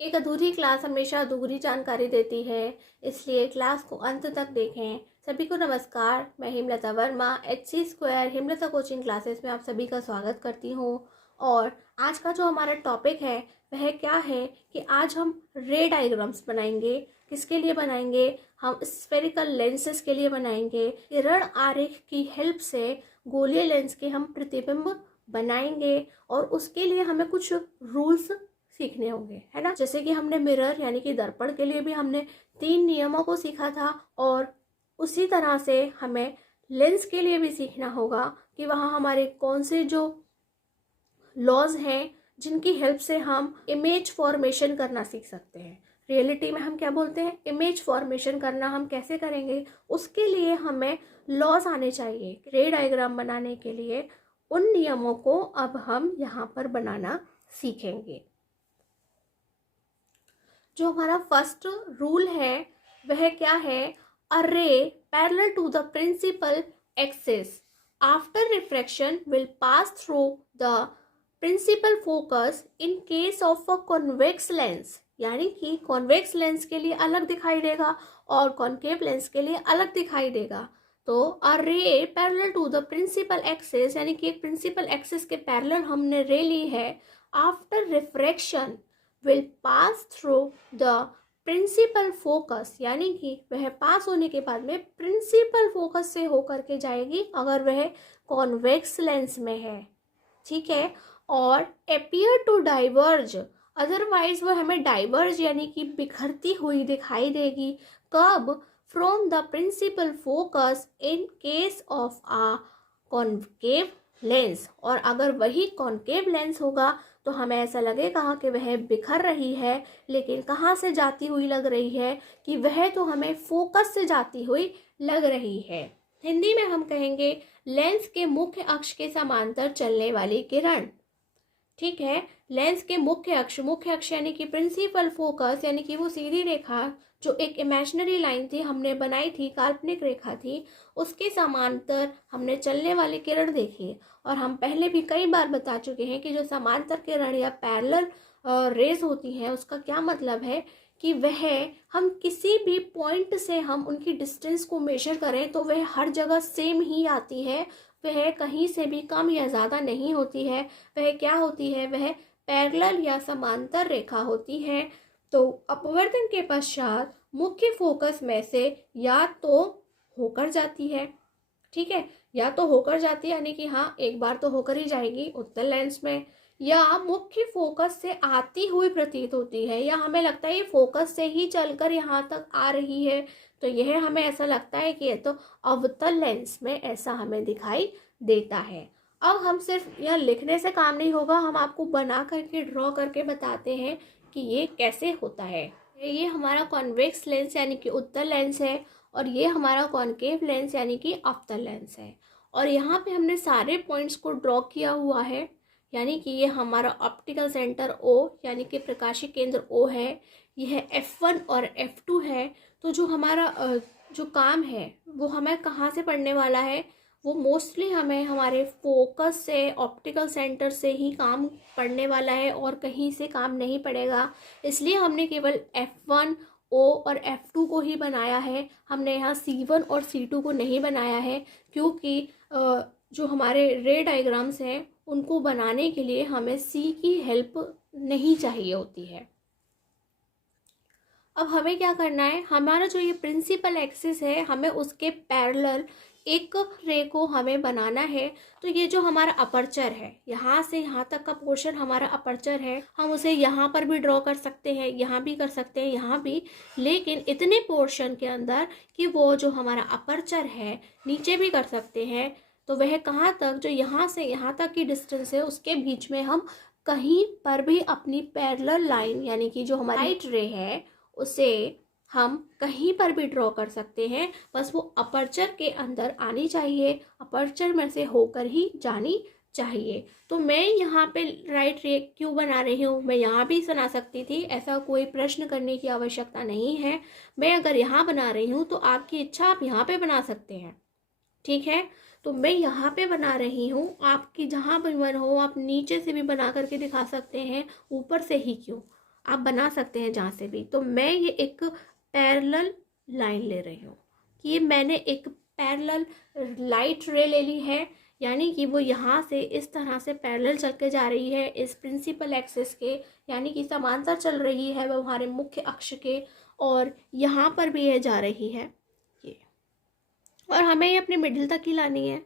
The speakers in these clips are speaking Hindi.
एक अधूरी क्लास हमेशा अधूरी जानकारी देती है, इसलिए क्लास को अंत तक देखें। सभी को नमस्कार, मैं Hemlata Verma HC² Hemlata coaching classes में आप सभी का स्वागत करती हूँ। और आज का जो हमारा टॉपिक है वह क्या है कि आज हम रे डायग्राम्स बनाएंगे। किसके लिए बनाएंगे? हम स्फेरिकल लेंसेज के लिए बनाएंगे। किरण आरेख की हेल्प से गोलीय लेंस के हम प्रतिबिंब बनाएंगे और उसके लिए हमें कुछ रूल्स सीखने होंगे, है ना। जैसे कि हमने मिरर यानी कि दर्पण के लिए भी हमने 3 नियमों को सीखा था, और उसी तरह से हमें लेंस के लिए भी सीखना होगा कि वहाँ हमारे कौन से जो लॉज हैं जिनकी हेल्प से हम इमेज फॉर्मेशन करना सीख सकते हैं। रियलिटी में हम क्या बोलते हैं, इमेज फॉर्मेशन करना हम कैसे करेंगे, उसके लिए हमें लॉज आने चाहिए। रे डायग्राम बनाने के लिए उन नियमों को अब हम यहाँ पर बनाना सीखेंगे। जो हमारा फर्स्ट रूल है वह क्या है? A ray parallel to the principal axis after refraction will pass through the principal focus in case of a convex lens, यानी कि कॉन्वेक्स लेंस के लिए अलग दिखाई देगा और कॉन्केव लेंस के लिए अलग दिखाई देगा। तो a ray parallel to the principal axis यानी कि एक प्रिंसिपल एक्सिस के पैरेलल हमने रे ली है। After refraction will pass through the principal focus, यानी कि वह पास होने के बाद में प्रिंसिपल फोकस से होकर के जाएगी अगर वह कॉन्वेक्स लेंस में है, ठीक है। और अपियर टू डाइवर्ज, अदरवाइज वह हमें डाइवर्ज यानी कि बिखरती हुई दिखाई देगी। कब? From the principal focus in case of a concave lens, और अगर वही कॉन्केव लेंस होगा तो हमें ऐसा लगेगा कि वह बिखर रही है, लेकिन कहाँ से जाती हुई लग रही है कि वह तो हमें फोकस से जाती हुई लग रही है। हिंदी में हम कहेंगे लेंस के मुख्य अक्ष के समांतर चलने वाली किरण, ठीक है। लेंस के मुख्य अक्ष यानी कि प्रिंसिपल फोकस यानी कि वो सीधी रेखा जो एक इमेजिनरी लाइन थी हमने बनाई थी, काल्पनिक रेखा थी, उसके समांतर हमने चलने वाली किरण देखी। और हम पहले भी कई बार बता चुके हैं कि जो समांतर किरण या पैरेलल रेज होती हैं उसका क्या मतलब है कि वह हम किसी भी पॉइंट से हम उनकी डिस्टेंस को मेजर करें तो वह हर जगह सेम ही आती है, वह कहीं से भी कम या ज़्यादा नहीं होती है। वह क्या होती है? वह पैरेलल या समांतर रेखा होती है। तो अपवर्तन के पश्चात मुख्य फोकस में से या तो होकर जाती है, ठीक है, या तो होकर जाती है यानी कि हाँ एक बार तो होकर ही जाएगी उत्तल लेंस में, या मुख्य फोकस से आती हुई प्रतीत होती है, या हमें लगता है ये फोकस से ही चलकर यहाँ तक आ रही है, तो यह हमें ऐसा लगता है कि ये तो अवतल लेंस में ऐसा हमें दिखाई देता है। अब हम सिर्फ यह लिखने से काम नहीं होगा, हम आपको बना करके ड्रॉ करके बताते हैं कि ये कैसे होता है। ये हमारा कॉन्वेक्स लेंस यानी कि उत्तल लेंस है, और ये हमारा कॉन्केव लेंस यानी कि अवतल लेंस है। और यहाँ पे हमने सारे पॉइंट्स को ड्रॉ किया हुआ है, यानी कि ये हमारा ऑप्टिकल सेंटर O यानी कि प्रकाशीय केंद्र O है, यह F1 और F2 है। तो जो हमारा जो काम है वो हमें कहाँ से पड़ने वाला है? वो मोस्टली हमें हमारे फोकस से, ऑप्टिकल सेंटर से ही काम पड़ने वाला है और कहीं से काम नहीं पड़ेगा। इसलिए हमने केवल F1 O और F2 को ही बनाया है, हमने यहाँ C1 और C2 को नहीं बनाया है, क्योंकि जो हमारे रे डायग्राम्स हैं उनको बनाने के लिए हमें C की हेल्प नहीं चाहिए होती है। अब हमें क्या करना है? हमारा जो ये प्रिंसिपल एक्सिस है हमें उसके पैरेलल एक रे को हमें बनाना है। तो ये जो हमारा अपर्चर है, यहाँ से यहाँ तक का पोर्शन हमारा अपर्चर है, हम उसे यहाँ पर भी ड्रॉ कर सकते हैं, यहाँ भी कर सकते हैं, यहाँ भी, लेकिन इतने पोर्शन के अंदर कि वो जो हमारा अपर्चर है नीचे भी कर सकते हैं। तो वह कहाँ तक? जो यहाँ से यहाँ तक की डिस्टेंस है उसके बीच में हम कहीं पर भी अपनी पैरेलल लाइन यानी कि जो हमारी राइट रे है उसे हम कहीं पर भी ड्रॉ कर सकते हैं, बस वो अपर्चर के अंदर आनी चाहिए, अपर्चर में से होकर ही जानी चाहिए। तो मैं यहाँ पे राइट रे क्यों बना रही हूँ? मैं यहाँ भी बना सकती थी, ऐसा कोई प्रश्न करने की आवश्यकता नहीं है। मैं अगर यहाँ बना रही हूँ तो आपकी इच्छा आप यहाँ पे बना सकते हैं, ठीक है। तो मैं यहाँ पे बना रही हूँ, आपकी जहाँ भी मन हो आप नीचे से भी बना करके दिखा सकते हैं, ऊपर से ही क्यों। आप बना सकते हैं जहाँ से भी। तो मैं ये एक पैरेलल लाइन ले रही हूँ कि ये मैंने एक पैरेलल लाइट रे ले ली है, यानी कि वो यहाँ से इस तरह से पैरेलल चल के जा रही है इस प्रिंसिपल एक्सिस के, यानी कि समांतर चल रही है वो हमारे मुख्य अक्ष के, और यहाँ पर भी ये जा रही है ये, और हमें ये अपने मिडिल तक ही लानी है,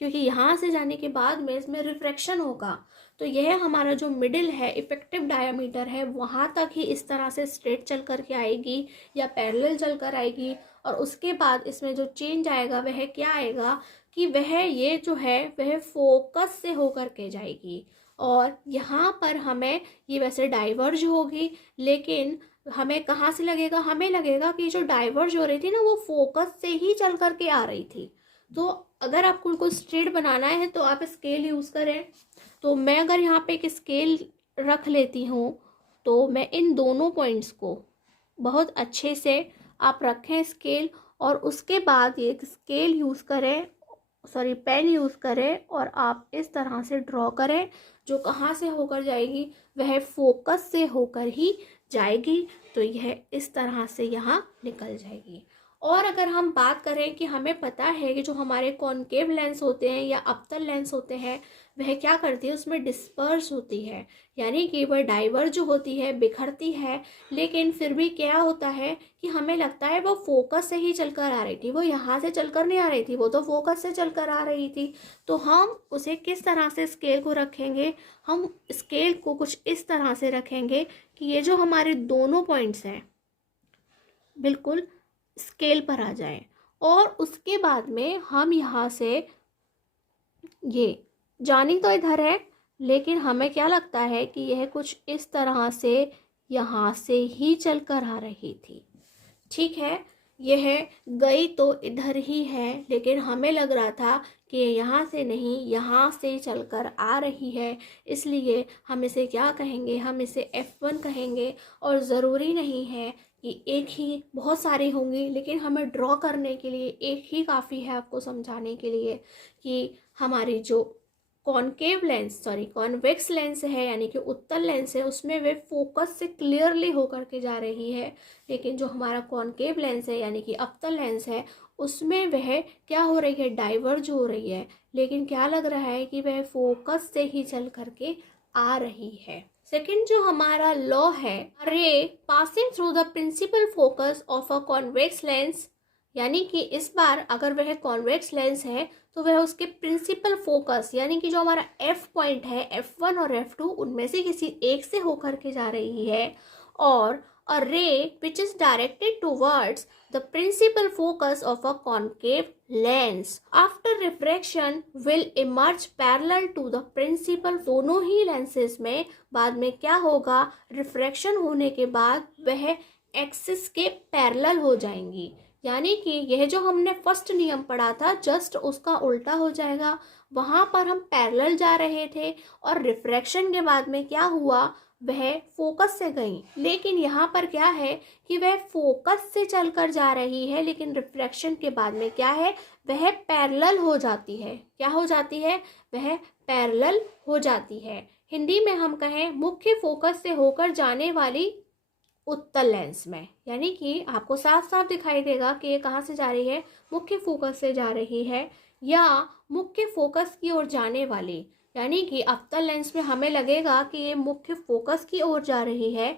क्योंकि यहाँ से जाने के बाद में इसमें रिफ्रैक्शन होगा। तो यह हमारा जो मिडिल है, इफेक्टिव डायामीटर है, वहाँ तक ही इस तरह से स्ट्रेट चल कर के आएगी या पैरेलल चल कर आएगी। और उसके बाद इसमें जो चेंज आएगा वह क्या आएगा कि वह ये जो है वह फोकस से होकर के जाएगी, और यहाँ पर हमें ये वैसे डाइवर्ज होगी, लेकिन हमें कहाँ से लगेगा, हमें लगेगा कि जो डाइवर्ज हो रही थी ना वो फोकस से ही चल करके आ रही थी। तो अगर आपको उनको स्ट्रेट बनाना है तो आप स्केल यूज़ करें। तो मैं अगर यहाँ पे एक स्केल रख लेती हूँ, तो मैं इन दोनों पॉइंट्स को बहुत अच्छे से आप रखें स्केल, और उसके बाद ये स्केल यूज़ करें, सॉरी पेन यूज़ करें, और आप इस तरह से ड्रॉ करें। जो कहाँ से होकर जाएगी, वह फोकस से होकर ही जाएगी। तो यह इस तरह से यहाँ निकल जाएगी। और अगर हम बात करें कि हमें पता है कि जो हमारे कॉनकेव लेंस होते हैं या अवतल लेंस होते हैं, वह क्या करती है, उसमें डिस्पर्स होती है, यानी कि वह डाइवर्ज होती है, बिखरती है, लेकिन फिर भी क्या होता है कि हमें लगता है वो फोकस से ही चलकर आ रही थी, वो यहाँ से चलकर नहीं आ रही थी, वो तो फोकस से चलकर आ रही थी। तो हम उसे किस तरह से स्केल को रखेंगे, हम स्केल को कुछ इस तरह से रखेंगे कि ये जो हमारे दोनों पॉइंट्स हैं बिल्कुल स्केल पर आ जाए, और उसके बाद में हम यहाँ से ये जानी तो इधर है, लेकिन हमें क्या लगता है कि यह कुछ इस तरह से यहाँ से ही चलकर आ रही थी। ठीक है, यह गई तो इधर ही है, लेकिन हमें लग रहा था कि यहाँ से नहीं, यहाँ से चलकर आ रही है, इसलिए हम इसे क्या कहेंगे, हम इसे F1 कहेंगे। और ज़रूरी नहीं है कि एक ही, बहुत सारी होंगी, लेकिन हमें ड्रॉ करने के लिए एक ही काफ़ी है, आपको समझाने के लिए कि हमारी जो concave lens, sorry convex lens है, यानी कि उत्तल लेंस है, उसमें वे फोकस से क्लियरली होकर के जा रही है, लेकिन जो हमारा कॉनकेव लेंस है यानी कि अवतल लेंस है, उसमें वह क्या हो रही है, डाइवर्ज हो रही है, लेकिन क्या लग रहा है कि वह फोकस से ही चल करके आ रही है। सेकेंड जो हमारा लॉ है, ray passing through the principal focus of a convex lens, यानी कि इस बार अगर वह कॉन्वेक्स लेंस है तो वह उसके प्रिंसिपल फोकस, यानी कि जो हमारा F पॉइंट है, F1 और F2, उनमें से किसी एक से होकर के जा रही है, और a ray which is directed towards the principal focus of a concave lens after refraction will emerge parallel to the principal। दोनों ही लेंसेज में बाद में क्या होगा, रिफ्रैक्शन होने के बाद वह एक्सिस के पैरेलल हो जाएंगी, यानी कि यह जो हमने फर्स्ट नियम पढ़ा था जस्ट उसका उल्टा हो जाएगा। वहाँ पर हम पैरेलल जा रहे थे और रिफ्रैक्शन के बाद में क्या हुआ, वह फोकस से गई, लेकिन यहाँ पर क्या है कि वह फोकस से चलकर जा रही है, लेकिन रिफ्रैक्शन के बाद में क्या है, वह पैरेलल हो जाती है। क्या हो जाती है, वह पैरेलल हो जाती है। हिंदी में हम कहें मुख्य फोकस से होकर जाने वाली उत्तल लेंस में, यानी कि आपको साफ साफ दिखाई देगा कि ये कहाँ से जा रही है, मुख्य फोकस से जा रही है, या मुख्य फोकस की ओर जाने वाली, यानी कि अवतल लेंस में हमें लगेगा कि ये मुख्य फोकस की ओर जा रही है,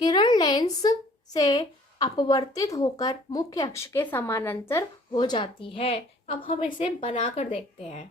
किरण लेंस से अपवर्तित होकर मुख्य अक्ष के समानांतर हो जाती है। अब हम इसे बनाकर देखते हैं।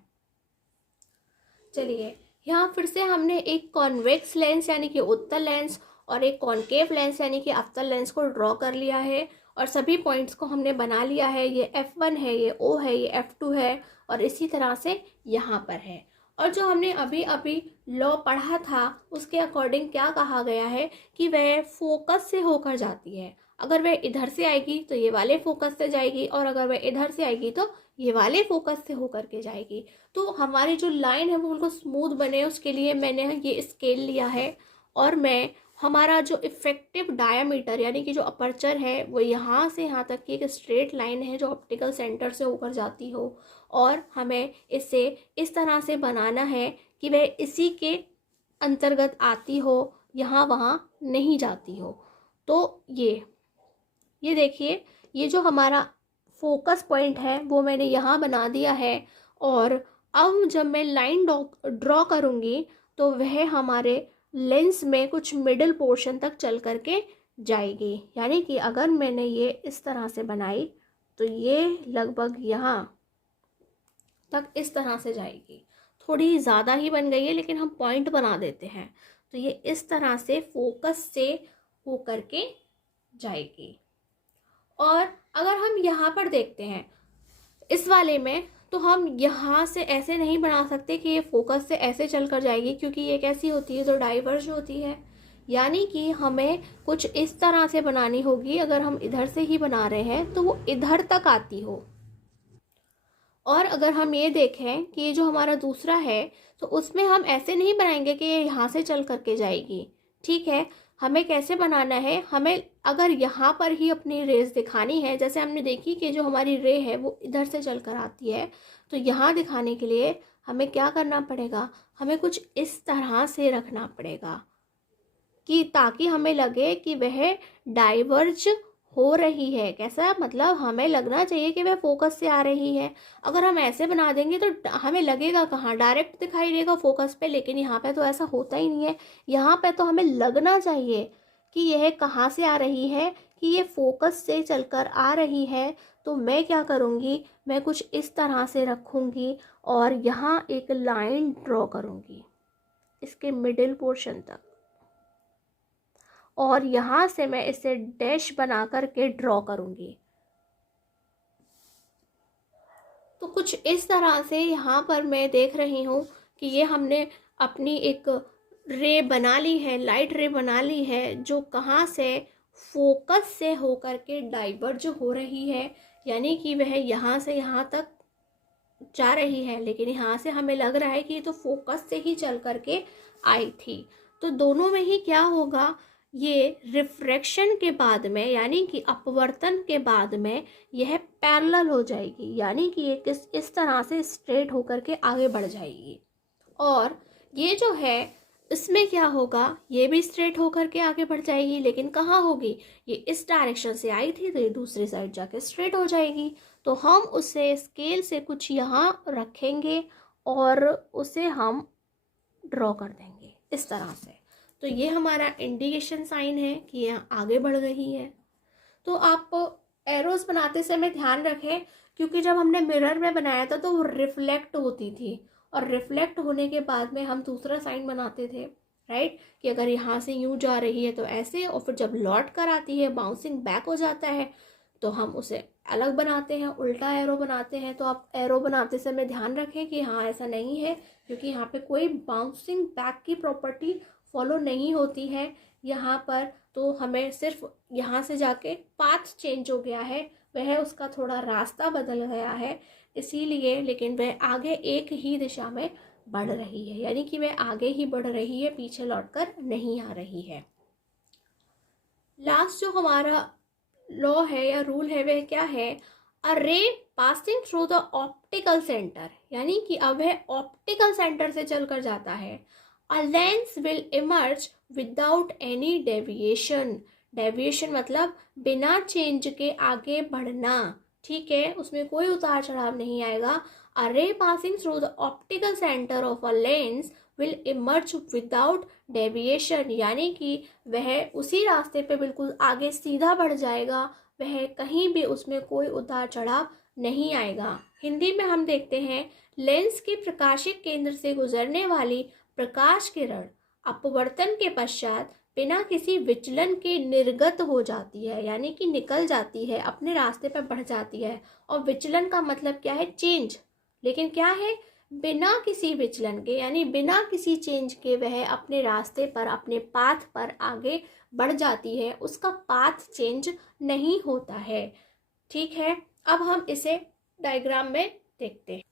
चलिए, यहाँ फिर से हमने एक कॉन्वेक्स लेंस यानी कि उत्तल लेंस और एक कॉनकेव लेंस यानी कि अवतल लेंस को ड्रॉ कर लिया है, और सभी पॉइंट्स को हमने बना लिया है। ये F1 है, ये O है, ये F2 है, और इसी तरह से यहाँ पर है। और जो हमने अभी अभी लॉ पढ़ा था उसके अकॉर्डिंग क्या कहा गया है कि वह फोकस से होकर जाती है। अगर वह इधर से आएगी तो ये वाले फोकस से जाएगी, और अगर वह इधर से आएगी तो ये वाले फोकस से होकर के जाएगी। तो हमारी जो लाइन है वो बिल्कुल स्मूथ बने, उसके लिए मैंने ये स्केल लिया है, और मैं हमारा जो इफेक्टिव डायामीटर यानी कि जो अपर्चर है वो यहाँ से यहाँ तक की एक स्ट्रेट लाइन है जो ऑप्टिकल सेंटर से होकर जाती हो, और हमें इसे इस तरह से बनाना है कि वह इसी के अंतर्गत आती हो, यहाँ वहाँ नहीं जाती हो। तो ये देखिए, ये जो हमारा फोकस पॉइंट है वो मैंने यहाँ बना दिया है। और अब जब मैं लाइन ड्रॉ करूँगी तो वह हमारे लेंस में कुछ मिडिल पोर्शन तक चल करके जाएगी। यानी कि अगर मैंने ये इस तरह से बनाई तो ये लगभग यहाँ तक इस तरह से जाएगी। थोड़ी ज़्यादा ही बन गई है लेकिन हम पॉइंट बना देते हैं। तो ये इस तरह से फोकस से हो करके जाएगी। और अगर हम यहाँ पर देखते हैं इस वाले में, तो हम यहाँ से ऐसे नहीं बना सकते कि ये फोकस से ऐसे चल कर जाएगी, क्योंकि ये कैसी होती है, तो डाइवर्ज होती है। यानी कि हमें कुछ इस तरह से बनानी होगी। अगर हम इधर से ही बना रहे हैं तो वो इधर तक आती हो। और अगर हम ये देखें कि ये जो हमारा दूसरा है, तो उसमें हम ऐसे नहीं बनाएंगे कि ये यहाँ से चल करके जाएगी। ठीक है, हमें कैसे बनाना है, हमें अगर यहाँ पर ही अपनी रेस दिखानी है, जैसे हमने देखी कि जो हमारी रे है वो इधर से चल कर आती है, तो यहाँ दिखाने के लिए हमें क्या करना पड़ेगा, हमें कुछ इस तरह से रखना पड़ेगा कि ताकि हमें लगे कि वह डाइवर्ज हो रही है। कैसा मतलब, हमें लगना चाहिए कि वह फोकस से आ रही है। अगर हम ऐसे बना देंगे तो हमें लगेगा कहाँ, डायरेक्ट दिखाई देगा फोकस पे, लेकिन यहाँ पे तो ऐसा होता ही नहीं है। यहाँ पे तो हमें लगना चाहिए कि यह कहाँ से आ रही है, कि ये फोकस से चलकर आ रही है। तो मैं क्या करूँगी, मैं कुछ इस तरह से रखूँगी और यहाँ एक लाइन ड्रॉ करूँगी इसके मिडिल पोर्शन तक, और यहाँ से मैं इसे डैश बना करके ड्रॉ करूँगी। तो कुछ इस तरह से यहाँ पर मैं देख रही हूँ कि ये हमने अपनी एक रे बना ली है, लाइट रे बना ली है, जो कहाँ से, फोकस से होकर के डाइवर्ज हो रही है। यानी कि वह यहाँ से यहाँ तक जा रही है, लेकिन यहाँ से हमें लग रहा है कि ये तो फोकस से ही चल करके आई थी। तो दोनों में ही क्या होगा, ये रिफ्रैक्शन के बाद में, यानी कि अपवर्तन के बाद में यह पैरेलल हो जाएगी। यानी कि ये इस तरह से स्ट्रेट होकर के आगे बढ़ जाएगी। और ये जो है इसमें क्या होगा, ये भी स्ट्रेट होकर के आगे बढ़ जाएगी, लेकिन कहाँ होगी, ये इस डायरेक्शन से आई थी तो ये दूसरी साइड जाके स्ट्रेट हो जाएगी। तो हम उसे स्केल से कुछ यहाँ रखेंगे और उसे हम ड्रॉ कर देंगे इस तरह से। तो ये हमारा इंडिकेशन साइन है कि यह आगे बढ़ गई है। तो आप एरोज बनाते समय ध्यान रखें, क्योंकि जब हमने मिरर में बनाया था तो वो रिफ्लेक्ट होती थी, और रिफ्लेक्ट होने के बाद में हम दूसरा साइन बनाते थे, राइट, कि अगर यहाँ से यूँ जा रही है तो ऐसे, और फिर जब लौट कर आती है, बाउंसिंग बैक हो जाता है, तो हम उसे अलग बनाते हैं, उल्टा एरो बनाते हैं। तो आप एरो बनाते समय ध्यान रखें कि हाँ ऐसा नहीं है, क्योंकि यहाँ पे कोई बाउंसिंग बैक की प्रॉपर्टी फॉलो नहीं होती है यहाँ पर। तो हमें सिर्फ यहाँ से जाके पाथ चेंज हो गया है, वह उसका थोड़ा रास्ता बदल गया है इसीलिए, लेकिन वह आगे एक ही दिशा में बढ़ रही है। यानी कि वह आगे ही बढ़ रही है, पीछे लौटकर नहीं आ रही है। लास्ट जो हमारा लॉ है या रूल है वह क्या है, a ray passing through the optical centre, यानी कि अब वह ऑप्टिकल सेंटर से चलकर जाता है। अ lens will emerge without any deviation, deviation मतलब बिना चेंज के आगे बढ़ना, ठीक है, उसमें कोई उतार चढ़ाव नहीं आएगा। A ray passing through the optical centre of a lens will emerge without deviation, यानी कि वह उसी रास्ते पे बिल्कुल आगे सीधा बढ़ जाएगा, वह कहीं भी उसमें कोई उतार चढ़ाव नहीं आएगा। हिंदी में हम देखते हैं, लेंस के प्रकाशिक केंद्र से गुजरने वाली प्रकाश किरण अपवर्तन के पश्चात बिना किसी विचलन के निर्गत हो जाती है, यानी कि निकल जाती है, अपने रास्ते पर बढ़ जाती है। और विचलन का मतलब क्या है, चेंज, लेकिन क्या है, बिना किसी विचलन के, यानी बिना किसी चेंज के वह अपने रास्ते पर, अपने पाथ पर आगे बढ़ जाती है, उसका पाथ चेंज नहीं होता है। ठीक है, अब हम इसे डायग्राम में देखते हैं।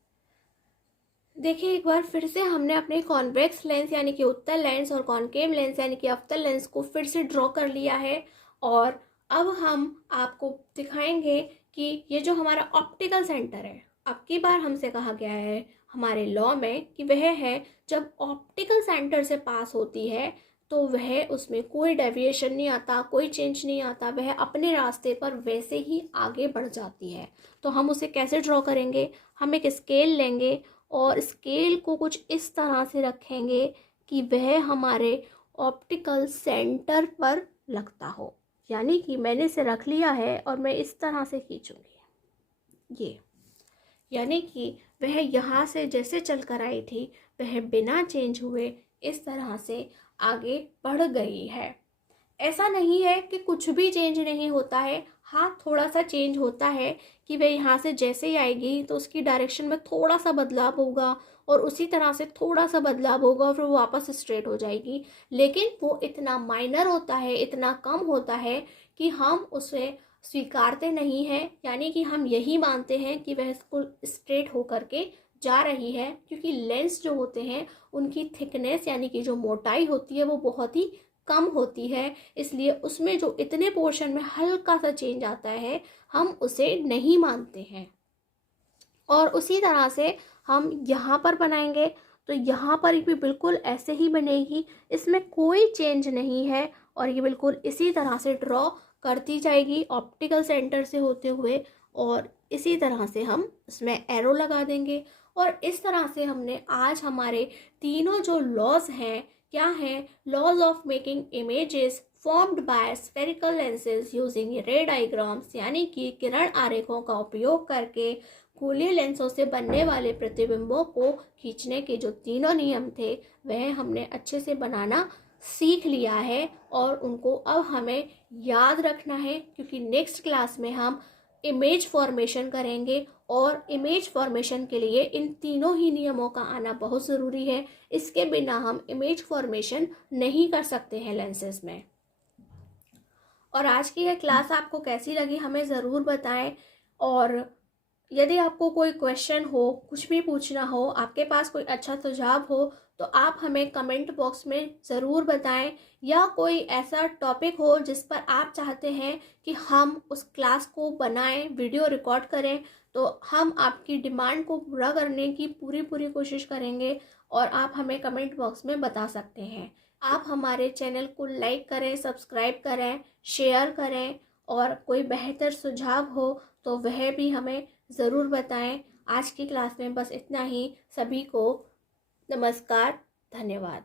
देखिए एक बार फिर से हमने अपने कॉन्वेक्स लेंस यानी कि उत्तल लेंस और कॉनकेव लेंस यानी कि अवतल लेंस को फिर से ड्रॉ कर लिया है। और अब हम आपको दिखाएंगे कि ये जो हमारा ऑप्टिकल सेंटर है, अब की बार हमसे कहा गया है हमारे लॉ में कि वह है जब ऑप्टिकल सेंटर से पास होती है तो वह उसमें कोई डेविएशन नहीं आता, कोई चेंज नहीं आता, वह अपने रास्ते पर वैसे ही आगे बढ़ जाती है। तो हम उसे कैसे ड्रॉ करेंगे? हम एक स्केल लेंगे और स्केल को कुछ इस तरह से रखेंगे कि वह हमारे ऑप्टिकल सेंटर पर लगता हो। यानी कि मैंने इसे रख लिया है और मैं इस तरह से खींचूंगी ये, यानी कि वह यहाँ से जैसे चल कर आई थी वह बिना चेंज हुए इस तरह से आगे बढ़ गई है। ऐसा नहीं है कि कुछ भी चेंज नहीं होता है, हाँ थोड़ा सा चेंज होता है कि वह यहाँ से जैसे ही आएगी तो उसकी डायरेक्शन में थोड़ा सा बदलाव होगा और उसी तरह से थोड़ा सा बदलाव होगा और फिर वो वापस स्ट्रेट हो जाएगी। लेकिन वो इतना माइनर होता है, इतना कम होता है कि हम उसे स्वीकारते नहीं हैं, यानी कि हम यही मानते हैं कि वह इसको स्ट्रेट होकर के जा रही है, क्योंकि लेंस जो होते हैं उनकी थिकनेस यानी कि जो मोटाई होती है वो बहुत ही कम होती है, इसलिए उसमें जो इतने पोर्शन में हल्का सा चेंज आता है हम उसे नहीं मानते हैं। और उसी तरह से हम यहाँ पर बनाएंगे तो यहाँ पर भी बिल्कुल ऐसे ही बनेगी, इसमें कोई चेंज नहीं है और ये बिल्कुल इसी तरह से ड्रॉ करती जाएगी ऑप्टिकल सेंटर से होते हुए, और इसी तरह से हम इसमें एरो लगा देंगे। और इस तरह से हमने आज हमारे तीनों जो लॉज हैं, क्या हैं? Laws of making images formed by spherical lenses using ray diagrams, यानी कि किरण आरेखों का उपयोग करके गोलीय लेंसों से बनने वाले प्रतिबिंबों को खींचने के जो तीनों नियम थे वह हमने अच्छे से बनाना सीख लिया है और उनको अब हमें याद रखना है, क्योंकि नेक्स्ट क्लास में हम इमेज फॉर्मेशन करेंगे और इमेज फॉर्मेशन के लिए इन तीनों ही नियमों का आना बहुत ज़रूरी है। इसके बिना हम इमेज फॉर्मेशन नहीं कर सकते हैं लेंसेज में। और आज की यह क्लास आपको कैसी लगी हमें ज़रूर बताएं, और यदि आपको कोई क्वेश्चन हो, कुछ भी पूछना हो, आपके पास कोई अच्छा सुझाव हो तो आप हमें कमेंट बॉक्स में ज़रूर बताएं, या कोई ऐसा टॉपिक हो जिस पर आप चाहते हैं कि हम उस क्लास को बनाएं, वीडियो रिकॉर्ड करें, तो हम आपकी डिमांड को पूरा करने की पूरी कोशिश करेंगे और आप हमें कमेंट बॉक्स में बता सकते हैं। आप हमारे चैनल को लाइक करें, सब्सक्राइब करें, शेयर करें, और कोई बेहतर सुझाव हो तो वह भी हमें ज़रूर बताएं। आज की क्लास में बस इतना ही। सभी को नमस्कार, धन्यवाद।